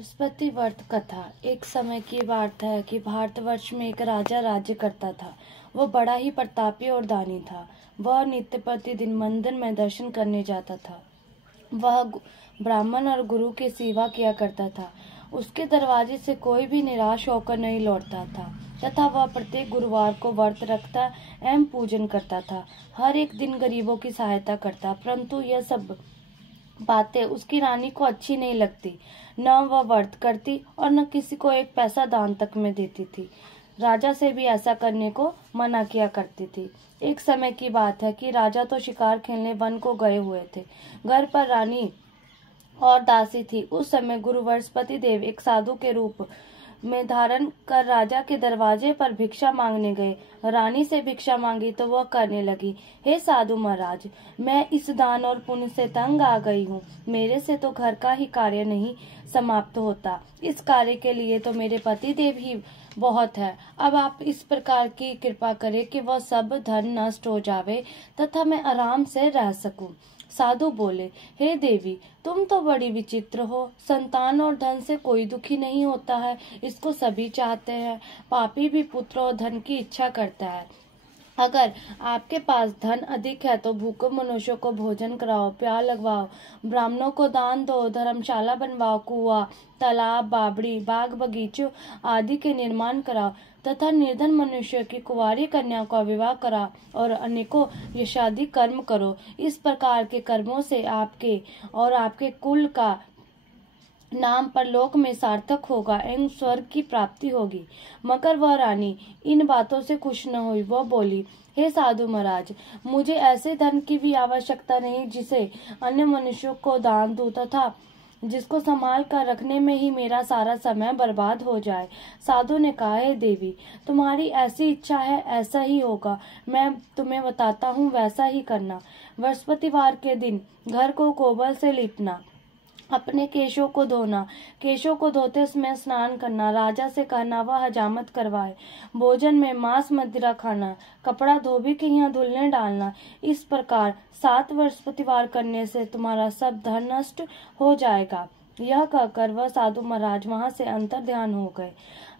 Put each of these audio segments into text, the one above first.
बृहस्पति व्रत कथा। एक समय की बात है कि भारतवर्ष में एक राजा राज्य करता था। वह बड़ा ही प्रतापी और दानी था। वह नित्य प्रतिदिन मंदिर में दर्शन करने जाता था। वह ब्राह्मण और गुरु की सेवा किया करता था। उसके दरवाजे से कोई भी निराश होकर नहीं लौटता था तथा वह प्रत्येक गुरुवार को व्रत रखता एवं पूजन करता था। हर एक दिन गरीबों की सहायता करता, परंतु यह सब बातें उसकी रानी को अच्छी नहीं लगती। न वह व्रत करती और न किसी को एक पैसा दान तक में देती थी। राजा से भी ऐसा करने को मना किया करती थी। एक समय की बात है कि राजा तो शिकार खेलने वन को गए हुए थे। घर पर रानी और दासी थी। उस समय गुरु बृहस्पति देव एक साधु के रूप में धारण कर राजा के दरवाजे पर भिक्षा मांगने गए। रानी से भिक्षा मांगी तो वह करने लगी, हे साधु महाराज, मैं इस दान और पुण्य से तंग आ गई हूँ। मेरे से तो घर का ही कार्य नहीं समाप्त होता। इस कार्य के लिए तो मेरे पति देव ही बहुत है। अब आप इस प्रकार की कृपा करें कि वह सब धन नष्ट हो जावे तथा मैं आराम से रह सकूं। साधु बोले, हे देवी, तुम तो बड़ी विचित्र हो। संतान और धन से कोई दुखी नहीं होता है, इसको सभी चाहते हैं। पापी भी पुत्र और धन की इच्छा करता है। अगर आपके पास धन अधिक है तो भूखे मनुष्यों को भोजन कराओ, प्यार लगवाओ, ब्राह्मणों को दान दो, धर्मशाला बनवाओ, कुआं, तालाब, बावड़ी, बाग बगीचों आदि के निर्माण कराओ तथा निर्धन मनुष्य की कुंवारी कन्या का विवाह करा और अनेकों यशादि कर्म करो। इस प्रकार के कर्मों से आपके और आपके कुल का नाम परलोक में सार्थक होगा एवं स्वर्ग की प्राप्ति होगी। मगर वह रानी इन बातों से खुश न हुई। वह बोली, हे साधु महाराज, मुझे ऐसे धन की भी आवश्यकता नहीं जिसे अन्य मनुष्यों को दान दूं तथा जिसको संभाल कर रखने में ही मेरा सारा समय बर्बाद हो जाए। साधु ने कहा, हे देवी, तुम्हारी ऐसी इच्छा है ऐसा ही होगा। मैं तुम्हें बताता हूँ, वैसा ही करना। बृहस्पतिवार के दिन घर को गोबर से लीपना, अपने केशों को धोना, केशों को धोते समय स्नान करना, राजा से कहना वह हजामत करवाए, भोजन में मांस मदिरा खाना, कपड़ा धोबी के यहाँ धुलने डालना। इस प्रकार 7 बृहस्पतिवार करने से तुम्हारा सब धन नष्ट हो जाएगा। यह कहकर वह साधु महाराज वहां से अंतर ध्यान हो गए।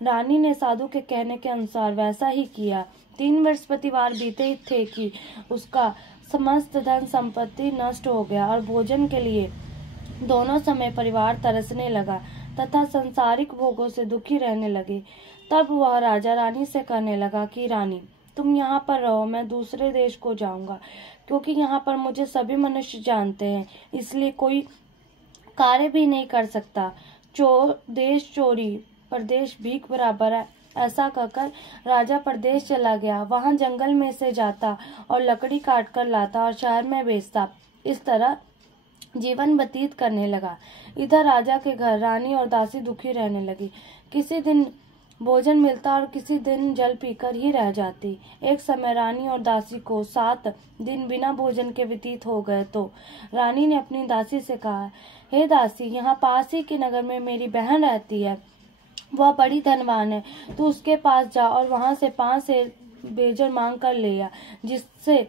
रानी ने साधु के कहने के अनुसार वैसा ही किया। 3 बृहस्पतिवार बीते थे कि उसका समस्त धन संपत्ति नष्ट हो गया और भोजन के लिए दोनों समय परिवार तरसने लगा तथा संसारिक भोगों से दुखी रहने लगे। तब वह राजा रानी से कहने लगा कि रानी, तुम यहाँ पर रहो, मैं दूसरे देश को जाऊंगा, क्योंकि यहाँ पर मुझे सभी मनुष्य जानते हैं, इसलिए कोई कार्य भी नहीं कर सकता। देश चोरी परदेश भीख बराबर है। ऐसा कहकर राजा परदेश चला गया। वहां जंगल में से जाता और लकड़ी काट कर लाता और शहर में बेचता। इस तरह जीवन व्यतीत करने लगा। इधर राजा के घर रानी और दासी दुखी रहने लगी। किसी दिन भोजन मिलता और किसी दिन जल पीकर ही रह जाती। एक समय रानी और दासी को 7 दिन बिना भोजन के व्यतीत हो गए तो रानी ने अपनी दासी से कहा, हे दासी, यहाँ पास ही के नगर में मेरी बहन रहती है। वह बड़ी धनवान है। तू उसके पास जा और वहां से 5 सेर बेजर मांग कर ले आ, जिससे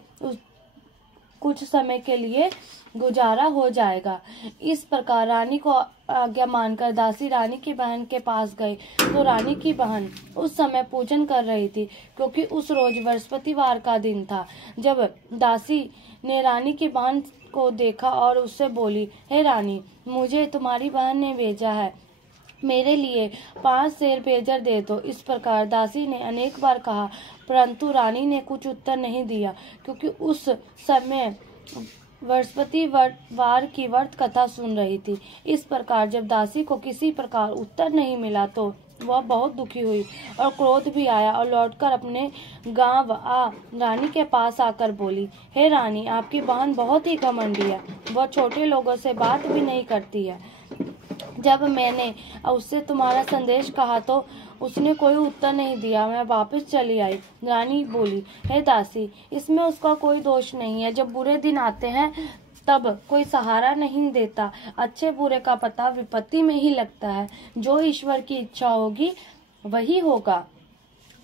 कुछ समय के लिए गुजारा हो जाएगा। इस प्रकार रानी को आज्ञा मानकर दासी रानी की बहन के पास गई तो रानी की बहन उस समय पूजन कर रही थी, क्योंकि उस रोज बृहस्पतिवार का दिन था। जब दासी ने रानी की बहन को देखा और उससे बोली, हे रानी, मुझे तुम्हारी बहन ने भेजा है, मेरे लिए 5 सेर बेजर दे दो। इस प्रकार दासी ने अनेक बार कहा, परंतु रानी ने कुछ उत्तर नहीं दिया, क्योंकि उस समय बृहस्पतिवार की व्रत कथा सुन रही थी। इस प्रकार जब दासी को किसी प्रकार उत्तर नहीं मिला तो वह बहुत दुखी हुई और क्रोध भी आया और लौटकर अपने गांव रानी के पास आकर बोली, हे रानी, आपकी बहन बहुत ही घमंडी है। वह छोटे लोगों से बात भी नहीं करती है। जब मैंने उससे तुम्हारा संदेश कहा तो उसने कोई उत्तर नहीं दिया। मैं वापस चली आई। रानी बोली, हे दासी, इसमें उसका कोई दोष नहीं है। जब बुरे दिन आते हैं तब कोई सहारा नहीं देता। अच्छे बुरे का पता विपत्ति में ही लगता है। जो ईश्वर की इच्छा होगी वही होगा।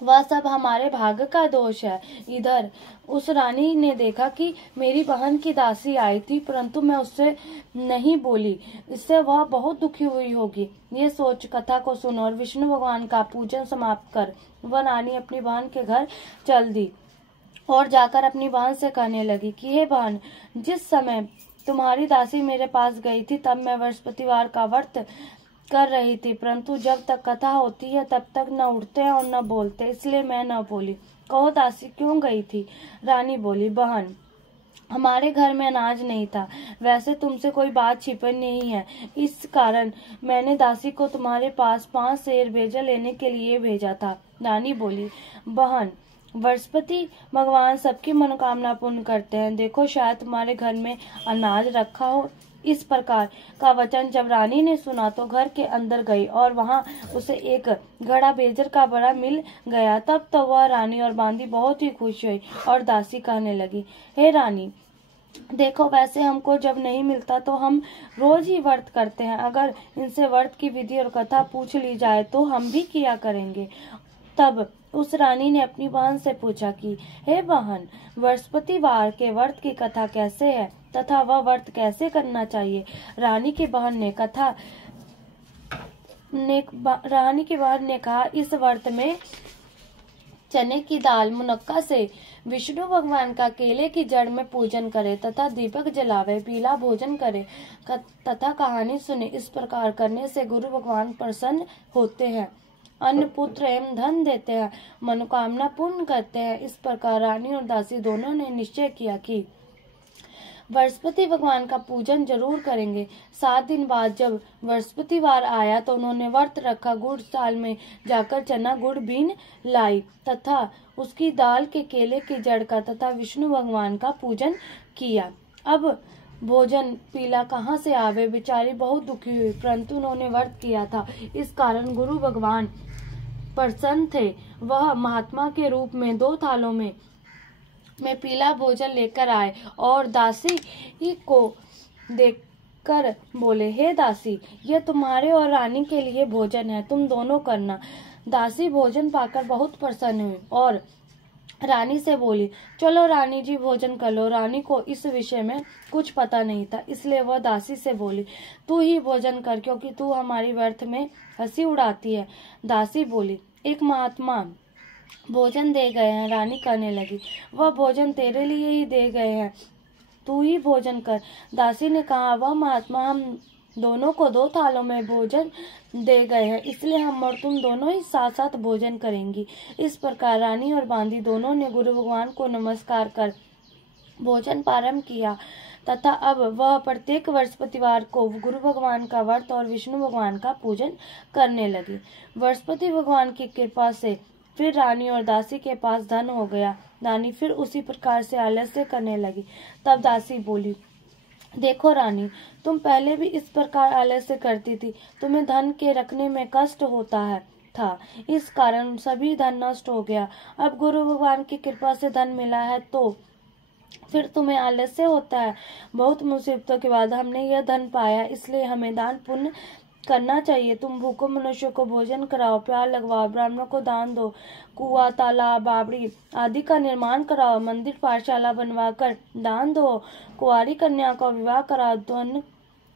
वह सब हमारे भाग्य का दोष है। इधर उस रानी ने देखा कि मेरी बहन की दासी आई थी, परंतु मैं उससे नहीं बोली, इससे वह बहुत दुखी हुई होगी। ये सोच कथा को सुनो और विष्णु भगवान का पूजन समाप्त कर वह रानी अपनी बहन के घर चल दी और जाकर अपनी बहन से कहने लगी कि हे बहन, जिस समय तुम्हारी दासी मेरे पास गई थी तब मैं बृहस्पतिवार का व्रत कर रही थी, परंतु जब तक कथा होती है तब तक न उठते हैं और न बोलते, इसलिए मैं न बोली। कहो दासी क्यों गई थी? रानी बोली, बहन, हमारे घर में अनाज नहीं था, वैसे तुमसे कोई बात छिपी नहीं है, इस कारण मैंने दासी को तुम्हारे पास 5 शेर भेजा लेने के लिए भेजा था। रानी बोली, बहन, बृहस्पति भगवान सबकी मनोकामना पूर्ण करते हैं, देखो शायद तुम्हारे घर में अनाज रखा हो। इस प्रकार का वचन जब रानी ने सुना तो घर के अंदर गई और वहां उसे एक घड़ा बेजर का बड़ा मिल गया। तब तो वह रानी और बांदी बहुत ही खुश हुई और दासी कहने लगी, हे रानी, देखो वैसे हमको जब नहीं मिलता तो हम रोज ही व्रत करते हैं, अगर इनसे व्रत की विधि और कथा पूछ ली जाए तो हम भी किया करेंगे। तब उस रानी ने अपनी बहन से पूछा कि हे बहन, बृहस्पतिवार के व्रत की कथा कैसे है तथा वह व्रत कैसे करना चाहिए? रानी की बहन ने कहा, इस व्रत में चने की दाल मुनक्का से विष्णु भगवान का केले की जड़ में पूजन करे तथा दीपक जलावे, पीला भोजन करे तथा कहानी सुने। इस प्रकार करने से गुरु भगवान प्रसन्न होते हैं, अन्न पुत्र एवं धन देते हैं, मनोकामना पूर्ण करते हैं। इस प्रकार रानी और दासी दोनों ने निश्चय किया कि बृहस्पति भगवान का पूजन जरूर करेंगे। 7 दिन बाद जब बृहस्पतिवार आया तो उन्होंने व्रत रखा, गुड़ साल में जाकर चना गुड़ बीन लाई तथा उसकी दाल के केले की जड़ का तथा विष्णु भगवान का पूजन किया। अब भोजन पीला कहाँ से आवे, बेचारी बहुत दुखी हुई, परंतु उन्होंने व्रत किया था, इस कारण गुरु भगवान प्रसन्न थे। वह महात्मा के रूप में 2 थालों में पीला भोजन लेकर आए और दासी को देखकर बोले, हे दासी, यह तुम्हारे और रानी के लिए भोजन है, तुम दोनों करना। दासी भोजन पाकर बहुत प्रसन्न हुई और रानी से बोली, चलो रानी जी भोजन कर लो। रानी को इस विषय में कुछ पता नहीं था, इसलिए वह दासी से बोली, तू ही भोजन कर, क्योंकि तू हमारी व्यर्थ में हंसी उड़ाती है। दासी बोली, एक महात्मा भोजन दे गए हैं। रानी कहने लगी, वह भोजन तेरे लिए ही दे गए हैं, तू ही भोजन कर। दासी ने कहा, वह महात्मा हम दोनों को 2 थालों में भोजन दे गए हैं, इसलिए हम और तुम दोनों ही साथ साथ भोजन करेंगी। इस प्रकार रानी और बांदी दोनों ने गुरु भगवान को नमस्कार कर भोजन प्रारंभ किया तथा अब वह प्रत्येक बृहस्पतिवार को गुरु भगवान का व्रत और विष्णु भगवान का पूजन करने लगी। बृहस्पति भगवान की कृपा से फिर रानी और दासी के पास धन हो गया। रानी फिर उसी प्रकार से आलस्य करने लगी। तब दासी बोली, देखो रानी, तुम पहले भी इस प्रकार आलस्य करती थी, तुम्हें धन के रखने में कष्ट होता था, इस कारण सभी धन नष्ट हो गया। अब गुरु भगवान की कृपा से धन मिला है तो फिर तुम्हें आलस्य होता है। बहुत मुसीबतों के बाद हमने यह धन पाया, इसलिए हमें दान पुण्य करना चाहिए। तुम भूखों मनुष्यों को भोजन कराओ, प्यार लगवाओ, ब्राह्मणों को दान दो, कुआं, तालाब, बावड़ी आदि का निर्माण कराओ, मंदिर पाठशाला बनवाकर दान दो, कुंवारी कन्या का विवाह कराओ, धन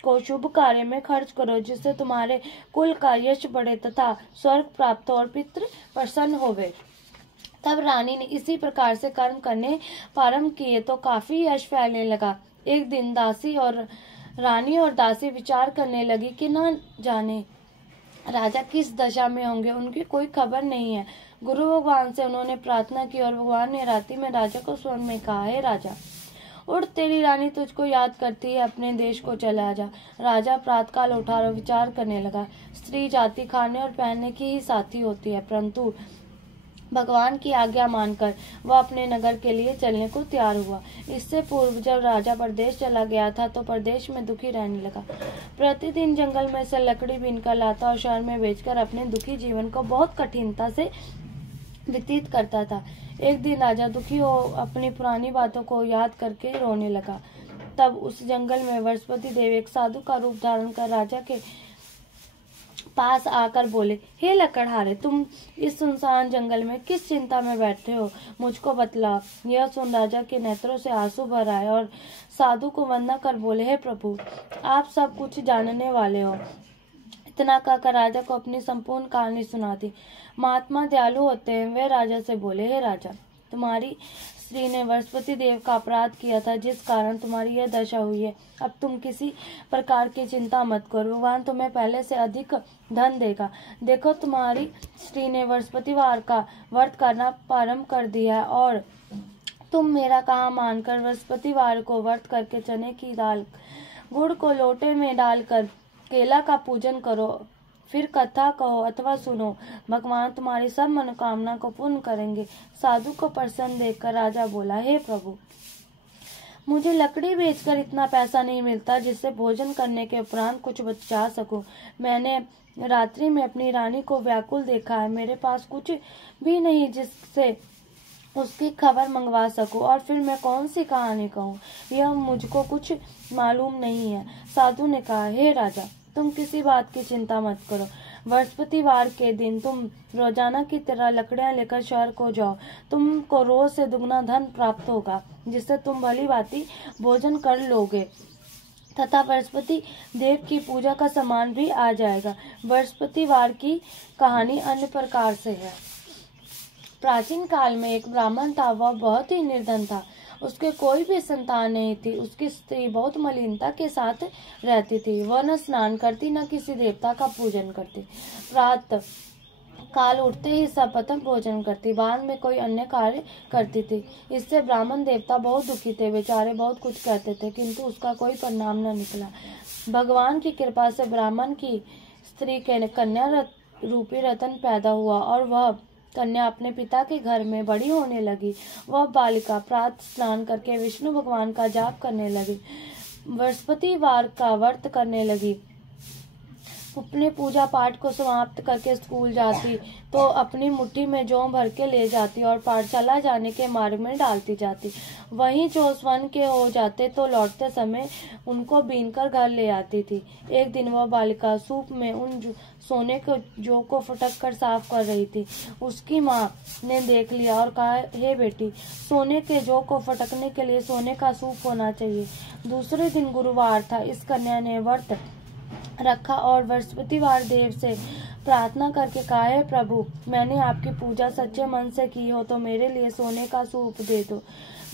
को शुभ कार्य में खर्च करो, जिससे तुम्हारे कुल का यश बढ़े तथा स्वर्ग प्राप्त हो और पितृ प्रसन्न होवे। तब रानी ने इसी प्रकार से कर्म करने प्रारंभ किए तो काफी यश फैलने लगा। एक दिन रानी और दासी विचार करने लगी कि न जाने राजा किस दशा में होंगे, उनकी कोई खबर नहीं है। गुरु भगवान से उन्होंने प्रार्थना की और भगवान ने रात्रि में राजा को स्वप्न में कहा, हे राजा, उठ, तेरी रानी तुझको याद करती है, अपने देश को चला जा। राजा प्रातःकाल उठा और विचार करने लगा। स्त्री जाति खाने और पहनने की ही साथी होती है, परंतु भगवान की आज्ञा मानकर वह अपने नगर के लिए चलने को तैयार हुआ। इससे पूर्व जब राजा परदेश चला गया था तो परदेश में दुखी रहने लगा। प्रतिदिन जंगल में से लकड़ी बीनकर लाता और शहर में बेचकर अपने दुखी जीवन को बहुत कठिनता से व्यतीत करता था। एक दिन राजा दुखी हो अपनी पुरानी बातों को याद करके रोने लगा। तब उस जंगल में बृहस्पति देव एक साधु का रूप धारण कर राजा के पास आकर बोले, हे लकड़हारे, तुम इस सुनसान जंगल में किस चिंता में बैठे हो, मुझको बतला। यह सुन राजा के नेत्रों से आंसू भर आए और साधु को वंदना कर बोले, हे प्रभु, आप सब कुछ जानने वाले हो। इतना कहकर राजा को अपनी संपूर्ण कहानी सुना दी। महात्मा दयालु होते हैं, वे राजा से बोले, हे राजा, तुम्हारी स्त्री ने बृहस्पति देव का अपराध किया था, जिस कारण तुम्हारी यह दशा हुई है। अब तुम किसी प्रकार की चिंता मत करो, भगवान तुम्हें पहले से अधिक धन देगा। देखो, तुम्हारी स्त्री ने बृहस्पतिवार का व्रत करना प्रारंभ कर दिया है और तुम मेरा कहा मानकर बृहस्पतिवार को व्रत करके चने की दाल गुड़ को लोटे में डालकर केला का पूजन करो, फिर कथा कहो अथवा सुनो, भगवान तुम्हारी सब मनोकामना को पूर्ण करेंगे। साधु को प्रसन्न देखकर राजा बोला, हे प्रभु, मुझे लकड़ी बेचकर इतना पैसा नहीं मिलता जिससे भोजन करने के उपरांत कुछ बचा सकूं। मैंने रात्रि में अपनी रानी को व्याकुल देखा है, मेरे पास कुछ भी नहीं जिससे उसकी खबर मंगवा सकूं, और फिर मैं कौन सी कहानी कहूँ, यह मुझको कुछ मालूम नहीं है। साधु ने कहा, हे राजा, तुम किसी बात की चिंता मत करो। बृहस्पतिवार के दिन तुम रोजाना की तरह लकड़ियां लेकर शहर को जाओ, तुमको रोज से दुगना धन प्राप्त होगा, जिससे तुम भली भांति भोजन कर लोगे तथा बृहस्पति देव की पूजा का सामान भी आ जाएगा। बृहस्पतिवार की कहानी अन्य प्रकार से है। प्राचीन काल में एक ब्राह्मण था, वह बहुत ही निर्धन था, उसके कोई भी संतान नहीं थी। उसकी स्त्री बहुत मलिनता के साथ रहती थी, वह न स्नान करती न किसी देवता का पूजन करती। प्रातः काल उठते ही सर्वप्रथम भोजन करती, बाद में कोई अन्य कार्य करती थी। इससे ब्राह्मण देवता बहुत दुखी थे, बेचारे बहुत कुछ कहते थे, किंतु उसका कोई परिणाम न निकला। भगवान की कृपा से ब्राह्मण की स्त्री के कन्या रूपी रतन पैदा हुआ और वह कन्या अपने पिता के घर में बड़ी होने लगी। वह बालिका प्रातः स्नान करके विष्णु भगवान का जाप करने लगी, बृहस्पतिवार का व्रत करने लगी, अपने पूजा पाठ को समाप्त करके स्कूल जाती तो अपनी मुट्ठी में जौ भर के ले जाती और पाठशाला जाने के मार्ग में डालती जाती। वहीं जो स्वर्ण के हो जाते तो लौटते समय उनको बीनकर घर ले आती थी। एक दिन वह बालिका सूप में उन सोने के जौ को फटक कर साफ कर रही थी। उसकी माँ ने देख लिया और कहा, हे बेटी, सोने के जौ को फटकने के लिए सोने का सूप होना चाहिए। दूसरे दिन गुरुवार था। इस कन्या ने व्रत रखा और बृहस्पतिवार देव से प्रार्थना करके कहा, हे प्रभु, मैंने आपकी पूजा सच्चे मन से की हो तो मेरे लिए सोने का सूप दे दो।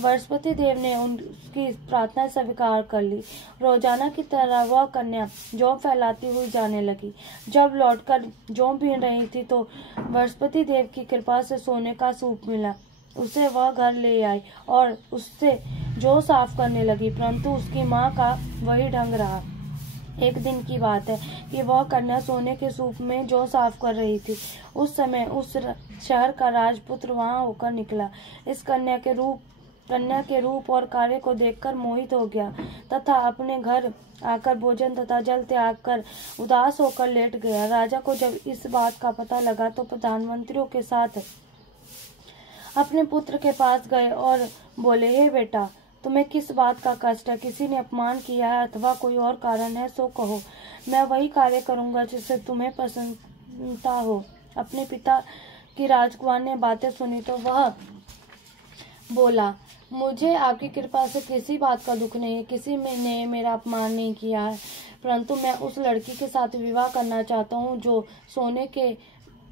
बृहस्पति देव ने उनकी प्रार्थना स्वीकार कर ली। रोजाना की तरह वह कन्या जौ फैलाती हुई जाने लगी। जब लौटकर जौ बीन रही थी तो बृहस्पति देव की कृपा से सोने का सूप मिला। उसे वह घर ले आई और उससे जौ साफ करने लगी, परंतु उसकी माँ का वही ढंग रहा। एक दिन की बात है कि वह कन्या सोने के सूप में जौ साफ कर रही थी। उस समय उस शहर का राजपुत्र वहां होकर निकला। इस कन्या के रूप और कार्य को देखकर मोहित हो गया तथा अपने घर आकर भोजन तथा जल त्याग कर उदास होकर लेट गया। राजा को जब इस बात का पता लगा तो प्रधानमंत्रियों के साथ अपने पुत्र के पास गए और बोले, हे बेटा, तुम्हें किस बात का कष्ट है? किसी ने अपमान किया है अथवा कोई और कारण है, सो कहो, मैं वही कार्य करूंगा जिससे तुम्हें प्रसन्नता हो। अपने पिता की राजकुमार ने बातें सुनी तो वह बोला, मुझे आपकी कृपा से किसी बात का दुख नहीं है, किसी ने मेरा अपमान नहीं किया है, परंतु मैं उस लड़की के साथ विवाह करना चाहता हूँ जो सोने के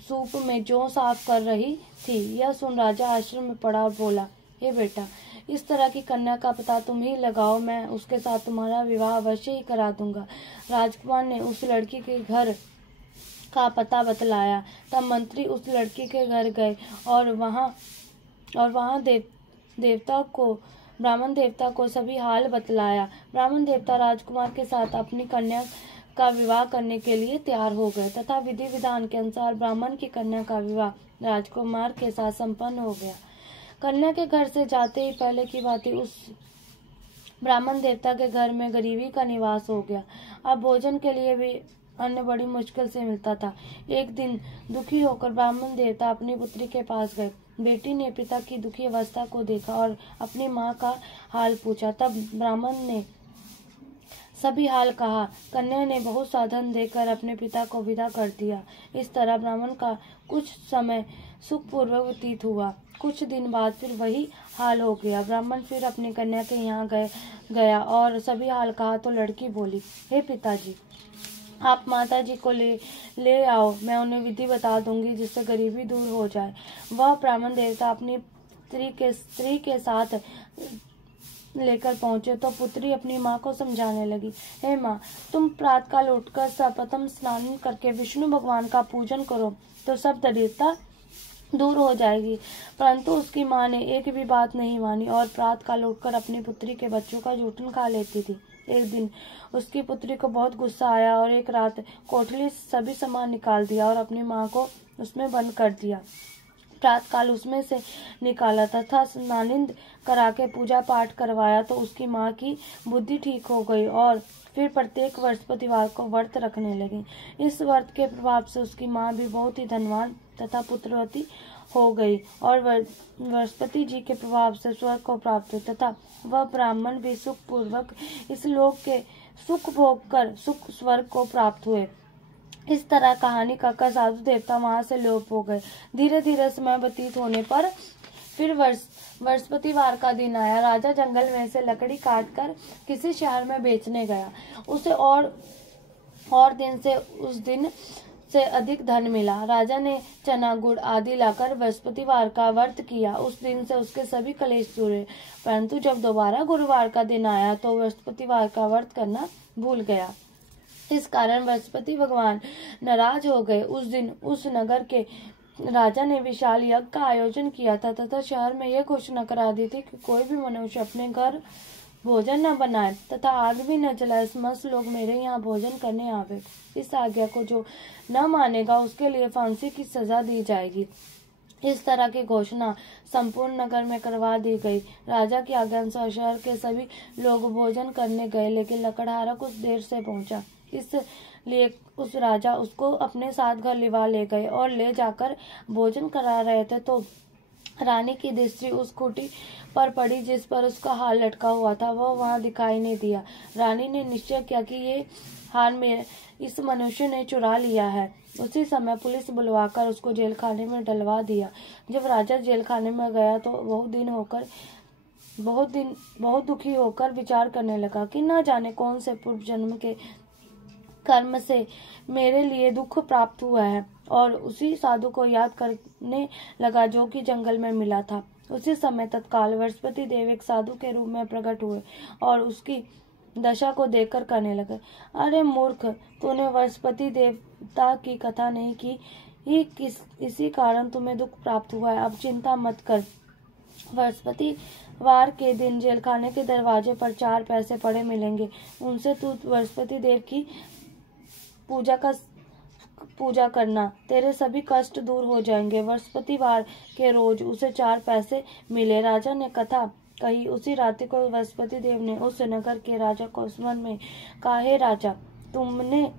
सूप में जौ साफ कर रही थी। यह सुन राजा आश्चर्य में पड़ा और बोला, हे बेटा, इस तरह की कन्या का पता तुम ही लगाओ, मैं उसके साथ तुम्हारा विवाह अवश्य ही करा दूंगा। राजकुमार ने उस लड़की के घर का पता बतलाया। तब मंत्री उस लड़की के घर गए और वहां ब्राह्मण देवता को सभी हाल बतलाया। ब्राह्मण देवता राजकुमार के साथ अपनी कन्या का विवाह करने के लिए तैयार हो गए तथा विधि विधान के अनुसार ब्राह्मण की कन्या का विवाह राजकुमार के साथ संपन्न हो गया। कन्या के घर से जाते ही पहले की बात ही उस ब्राह्मण देवता के घर में गरीबी का निवास हो गया। अब भोजन के लिए भी अन्न बड़ी मुश्किल से मिलता था। एक दिन दुखी होकर ब्राह्मण देवता अपनी पुत्री के पास गए। बेटी ने पिता की दुखी अवस्था को देखा और अपनी माँ का हाल पूछा। तब ब्राह्मण ने सभी हाल कहा। कन्या ने बहुत साधन देकर अपने पिता को विदा कर दिया। इस तरह ब्राह्मण का कुछ समय सुखपूर्वक व्यतीत हुआ। कुछ दिन बाद फिर वही हाल हो गया। ब्राह्मण फिर अपनी कन्या के यहाँ गया और सभी हाल कहा तो लड़की बोली, हे पिताजी, आप माता जी को ले आओ, मैं उन्हें विधि बता दूंगी जिससे गरीबी दूर हो जाए। वह ब्राह्मण देवता अपनी स्त्री के साथ लेकर पहुंचे तो पुत्री अपनी माँ को समझाने लगी, हे माँ, तुम प्रातःकाल उठकर सर्वप्रथम स्नान करके विष्णु भगवान का पूजन करो तो सब दरिद्रता दूर हो जाएगी। परंतु उसकी माँ ने एक भी बात नहीं मानी और प्रातःकाल उठकर अपनी पुत्री के बच्चों का जूठन खा लेती थी। एक दिन उसकी पुत्री को बहुत गुस्सा आया और एक रात कोठरी सभी सामान निकाल दिया और अपनी माँ को उसमें बंद कर दिया। प्रातःकाल उसमें से निकाला तथा स्नानिंद करा के पूजा पाठ करवाया तो उसकी माँ की बुद्धि ठीक हो गई और फिर प्रत्येक बृहस्पतिवार को व्रत रखने लगी। इस व्रत के प्रभाव से उसकी माँ भी बहुत ही धनवान तथा पुत्रवती हो गई और बृहस्पति जी के प्रभाव से स्वर्ग को प्राप्त हुई तथा वह ब्राह्मण भी सुख पूर्वक इस लोक के सुख भोग कर सुख स्वर्ग को प्राप्त हुए। इस तरह कहानी कहकर साधु देवता वहां से लोप हो गए। धीरे धीरे समय व्यतीत होने पर फिर बृहस्पतिवार का दिन आया। राजा जंगल में से लकड़ी काटकर किसी शहर में बेचने गया। उसे और दिन से उस दिन से अधिक धन मिला। राजा ने चना गुड़ आदि लाकर बृहस्पतिवार का व्रत किया। उस दिन से उसके सभी कलेश दूर। परंतु जब दोबारा गुरुवार का दिन आया तो बृहस्पतिवार का व्रत करना भूल गया। इस कारण बृहस्पति भगवान नाराज हो गए। उस दिन उस नगर के राजा ने विशाल यज्ञ का आयोजन किया था तथा शहर में यह घोषणा करा दी थी कि कोई भी मनुष्य अपने घर भोजन न बनाए तथा आग भी न जलाए, समस्त लोग मेरे यहाँ भोजन करने आवे। इस आज्ञा को जो न मानेगा उसके लिए फांसी की सजा दी जाएगी। इस तरह की घोषणा संपूर्ण नगर में करवा दी गई। राजा की आज्ञा अनुसार शहर के सभी लोग भोजन करने गए, लेकिन लकड़हारा कुछ देर से पहुंचा। इसलिए उस राजा उसको अपने साथ घर लिवा ले गए और ले जाकर भोजन करा रहे थे तो रानी की दृष्टि उस खूंटी पर पड़ी जिस पर उसका हार लटका हुआ था। वह वहां दिखाई नहीं दिया। रानी ने निश्चय किया कि ये हार मेरे इस मनुष्य ने चुरा लिया है। उसी समय पुलिस बुलवाकर उसको जेल खाने में डलवा दिया। जब राजा जेल खाने में गया तो बहुत दुखी होकर विचार करने लगा कि न जाने कौन से पूर्व जन्म के कर्म से मेरे लिए दुख प्राप्त हुआ है, और उसी साधु को याद करने लगा जो कि जंगल में मिला था। उसी समय तत्काल बृहस्पति देव एक साधु के रूप में प्रकट हुए और उसकी दशा को देखकर कहने लगे, अरे मूर्ख, तूने बृहस्पति देवता की कथा नहीं की, इसी कारण तुम्हें दुख प्राप्त हुआ है। अब चिंता मत कर। बृहस्पतिवार के दिन जेल खाने के दरवाजे पर 4 पैसे पड़े मिलेंगे। उनसे तू बृहस्पति देव की पूजा करना, तेरे सभी कष्ट दूर हो जाएंगे। बृहस्पतिवार के रोज उसे 4 पैसे मिले। राजा ने कथा कही। उसी रात्रि को बृहस्पति देव ने उस नगर के राजा को स्मरण में कहा, हे राजा, तुमने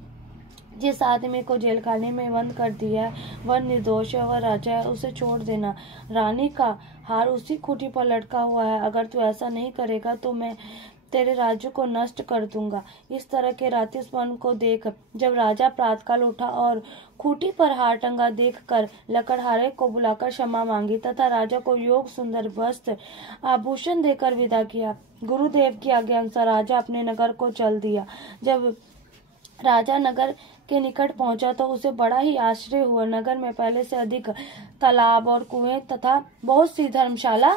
जिस आदमी को जेल खाने में बंद कर दिया है वह निर्दोष है, वह राजा है, उसे छोड़ देना। रानी का हार उसी खूंटी पर लटका हुआ है। अगर तू ऐसा नहीं करेगा तो मैं तेरे राज्य को नष्ट कर दूंगा। इस तरह के रात्रि स्मरण को देख जब राजा प्रातःकाल उठा और खूंटी पर हार टंगा देखकर लकड़हारे को बुलाकर क्षमा मांगी तथा राजा को योग सुंदर वस्त्र आभूषण देकर विदा किया। गुरुदेव की आज्ञा अनुसार राजा अपने नगर को चल दिया। जब राजा नगर के निकट पहुंचा तो उसे बड़ा ही आश्चर्य हुआ। नगर में पहले से अधिक तालाब और कुएं तथा बहुत सी धर्मशाला,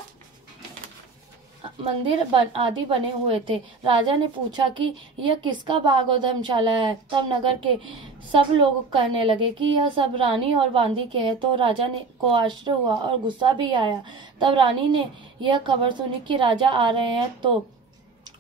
मंदिर आदि बने हुए थे। राजा ने पूछा कि यह किसका बाग और धर्मशाला है। तब नगर के सब लोग कहने लगे कि यह सब रानी और बांदी के हैं। तो राजा को आश्चर्य हुआ और गुस्सा भी आया। तब रानी ने यह खबर सुनी कि राजा आ रहे हैं तो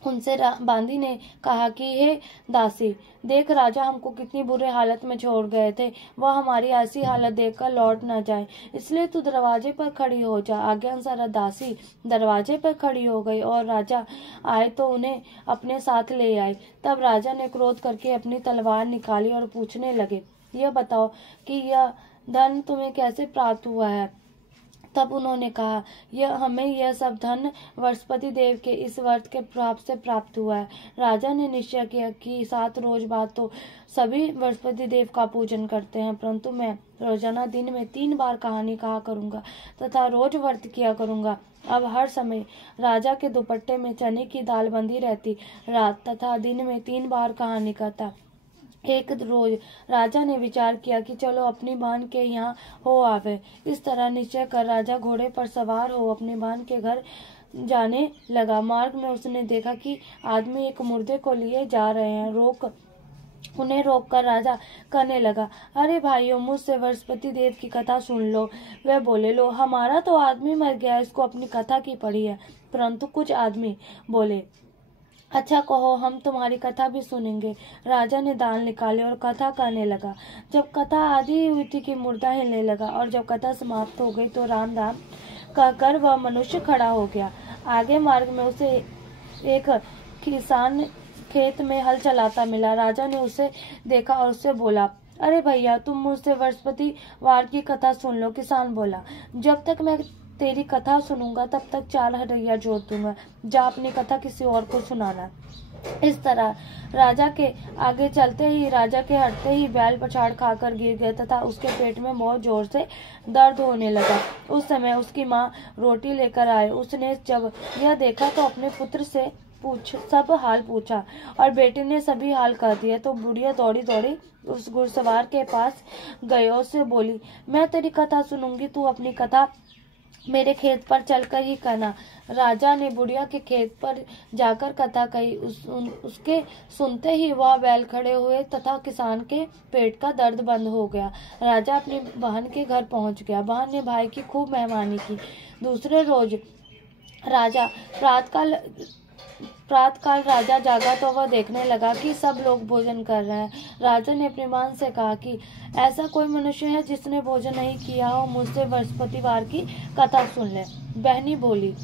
उनसे बांदी ने कहा कि हे दासी, देख राजा हमको कितनी बुरे हालत में छोड़ गए थे, वह हमारी ऐसी हालत देखकर लौट न जाए, इसलिए तू दरवाजे पर खड़ी हो जा। आज्ञा अनुसार दासी दरवाजे पर खड़ी हो गई और राजा आए तो उन्हें अपने साथ ले आई। तब राजा ने क्रोध करके अपनी तलवार निकाली और पूछने लगे, यह बताओ कि यह धन तुम्हें कैसे प्राप्त हुआ है। तब उन्होंने कहा, यह सब धन वर्षपति देव के इस व्रत के प्रभाव से प्राप्त हुआ है। राजा ने निश्चय किया कि 7 रोज बाद तो सभी वर्षपति देव का पूजन करते हैं, परंतु मैं रोजाना दिन में 3 बार कहानी कहा करूंगा तथा रोज व्रत किया करूंगा। अब हर समय राजा के दुपट्टे में चने की दाल बंधी रहती, रात तथा दिन में 3 बार कहानी कहता। एक रोज राजा ने विचार किया कि चलो अपनी बहन के यहाँ हो आवे। इस तरह निश्चय कर राजा घोड़े पर सवार हो अपनी बहन के घर जाने लगा। मार्ग में उसने देखा कि आदमी एक मुर्दे को लिए जा रहे हैं। उन्हें रोककर राजा कहने लगा, अरे भाइयों, मुझसे वर्षपति देव की कथा सुन लो। वे बोले, लो, हमारा तो आदमी मर गया, इसको अपनी कथा की पड़ी है। परंतु कुछ आदमी बोले, अच्छा कहो, हम तुम्हारी कथा भी सुनेंगे। राजा ने दाल निकाले और कथा कहने लगा। जब कथा आधी हुई थी कि मुर्दा हिलने लगा, और जब कथा समाप्त हो गई तो राम राम कहकर वह मनुष्य खड़ा हो गया। आगे मार्ग में उसे एक किसान खेत में हल चलाता मिला। राजा ने उसे देखा और उससे बोला, अरे भैया, तुम मुझसे वर्षपति वार की कथा सुन लो। किसान बोला, जब तक मैं तेरी कथा सुनूंगा तब तक 4 हरैया जोत दूंगा। जा अपनी कथा किसी और को सुनाना। इस तरह राजा के आगे चलते ही राजा के हटते ही बैल पछाड़ खाकर गिर गया तथा उसके पेट में बहुत जोर से दर्द होने लगा। उस समय उसकी माँ रोटी लेकर आए। उसने जब यह देखा तो अपने पुत्र से सब हाल पूछा और बेटे ने सभी हाल कह दिए। तो बुढ़िया दौड़ी दौड़ी उस घुड़सवार के पास गई और उससे बोली, मैं तेरी कथा सुनूंगी, तू अपनी कथा मेरे खेत पर चलकर ही कहना। राजा ने बुढ़िया के खेत पर जाकर कथा कही। उसके सुनते ही वह बैल खड़े हुए तथा किसान के पेट का दर्द बंद हो गया। राजा अपनी बहन के घर पहुंच गया। बहन ने भाई की खूब मेहमानी की। दूसरे रोज राजा प्रातःकाल राजा जागा तो वह देखने लगा कि सब लोग भोजन कर रहे हैं। राजा ने अपनी बहन से कहा कि ऐसा कोई मनुष्य है जिसने भोजन नहीं किया हो, मुझसे वर्षपति वार की कथा सुन ले। बहनी बोली,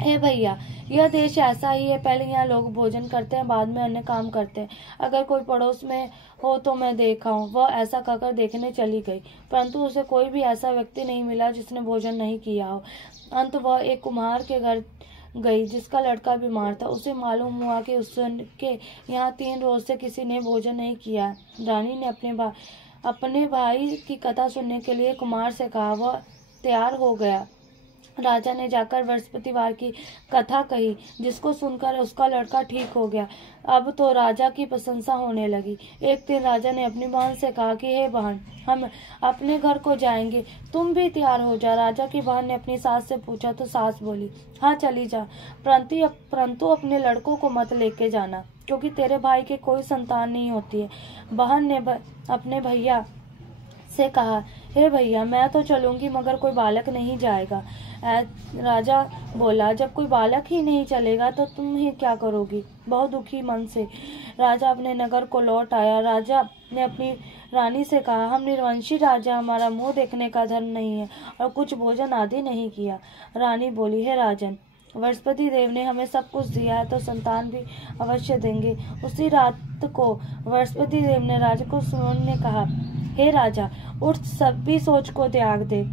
हे भैया, यह देश ऐसा ही है, पहले यहाँ लोग भोजन करते हैं, बाद में अन्य काम करते हैं। अगर कोई पड़ोस में हो तो मैं देखा हूँ। वह ऐसा कहकर देखने चली गई, परंतु उसे कोई भी ऐसा व्यक्ति नहीं मिला जिसने भोजन नहीं किया हो। अंत वह एक कुम्हार के घर गई जिसका लड़का बीमार था। उसे मालूम हुआ कि उसके यहाँ 3 रोज से किसी ने भोजन नहीं किया। रानी ने अपने भाई की कथा सुनने के लिए कुमार से कहा। वह तैयार हो गया। राजा ने जाकर वर्षपति वार की कथा कही, जिसको सुनकर उसका लड़का ठीक हो गया। अब तो राजा की प्रशंसा होने लगी। एक दिन राजा ने अपनी बहन से कहा कि हे बहन, हम अपने घर को जाएंगे, तुम भी तैयार हो जा। राजा की बहन ने अपनी सास से पूछा तो सास बोली, हाँ चली जा, परंतु अपने लड़कों को मत लेके जाना, क्योंकि तेरे भाई के कोई संतान नहीं होती है। बहन ने अपने भैया से कहा, हे भैया, मैं तो चलूंगी मगर कोई बालक नहीं जाएगा। राजा बोला, जब कोई बालक ही नहीं चलेगा तो तुम ही क्या करोगी। बहुत दुखी मन से राजा अपने नगर को लौट आया। राजा ने अपनी रानी से कहा, हम निर्वंशी राजा, हमारा मुंह देखने का धर्म नहीं है और कुछ भोजन आदि नहीं किया। रानी बोली, हे राजन, वर्षपति देव ने हमें सब कुछ दिया है तो संतान भी अवश्य देंगे। उसी रात को वर्षपति देव ने राजा को सुनने कहा, हे राजा, उठ, सभी सोच को त्याग दे,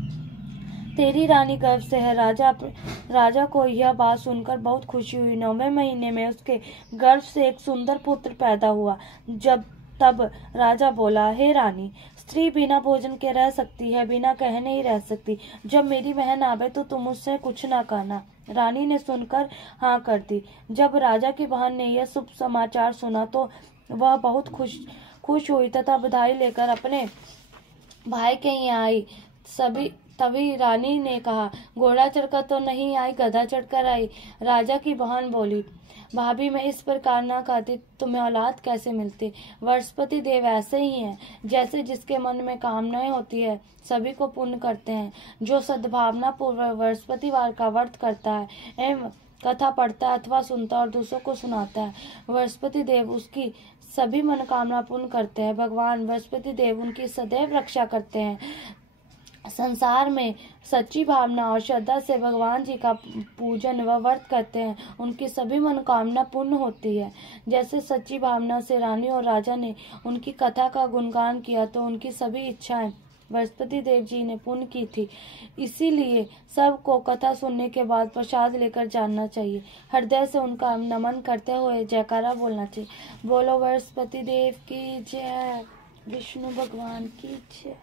तेरी रानी गर्भ से है। राजा को यह बात सुनकर बहुत खुशी हुई। 9वें महीने में उसके गर्भ से एक सुंदर पुत्र पैदा हुआ। तब राजा बोला, हे रानी, स्त्री बिना भोजन के रह सकती है, बिना कहे नहीं रह सकती। जब मेरी बहन आवे तो तुम उससे कुछ ना कहना। रानी ने सुनकर हाँ कर दी। जब राजा की बहन ने यह शुभ समाचार सुना तो वह बहुत खुश हुई तथा बधाई लेकर अपने भाई के यहाँ आई। तभी रानी ने कहा, घोड़ा चढ़कर तो नहीं आई, गधा चढ़कर आई। राजा की बहन बोली, भाभी, मैं इस प्रकार ना कहती, तुम्हें औलाद कैसे मिलती। वर्षपति देव ऐसे ही हैं, जैसे जिसके मन में कामनाएं होती है सभी को पूर्ण करते हैं। जो सद्भावना पूर्वक वर्षपति वार का व्रत करता है एवं कथा पढ़ता है अथवा सुनता और दूसरों को सुनाता है, वर्षपति देव उसकी सभी मनोकामना पूर्ण करते हैं। भगवान वर्षपति देव उनकी सदैव रक्षा करते हैं। संसार में सच्ची भावना और श्रद्धा से भगवान जी का पूजन व व्रत करते हैं, उनकी सभी मनोकामना पूर्ण होती है। जैसे सच्ची भावना से रानी और राजा ने उनकी कथा का गुणगान किया तो उनकी सभी इच्छाएं बृहस्पति देव जी ने पुण्य की थी, इसीलिए सबको कथा सुनने के बाद प्रसाद लेकर जाना चाहिए। हृदय से उनका नमन करते हुए जयकारा बोलना चाहिए। बोलो बृहस्पति देव की जय, विष्णु भगवान की जय।